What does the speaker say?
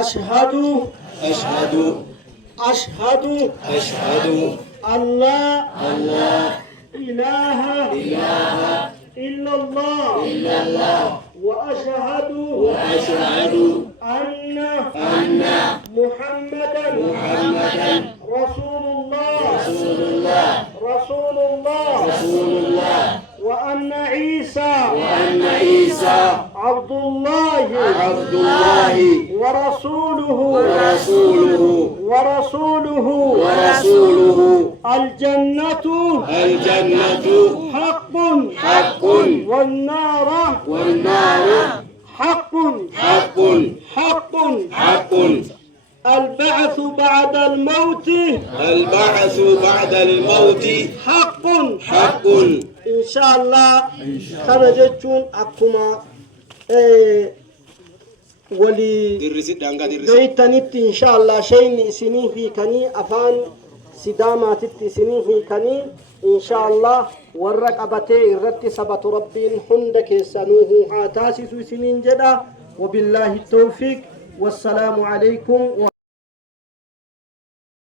أشهد أشهد أشهد أشهد أن لا أن لا إله إله إلا الله إلا الله وأشهد وأشهد أن محمدا رسول الله رسول الله رسول الله رسول الله وأن عيسى وأن عيسى عبد الله عبد الله ورسوله ورسوله ورسوله ورسوله الجنة الجنة حق حق والنار والنار حق حق حق حق البعث بعد الموت البعث بعد الموت حق حق إن شاء الله خرجتون أكما ولي درست دانغا درست بيتنت إن شاء الله شيء سنين في كني أفان سدامات سنين في كني إن شاء الله والرقبتي الرت سبت ربين حندك سنوه حاتاسس سنين جدا وبالله التوفيق والسلام عليكم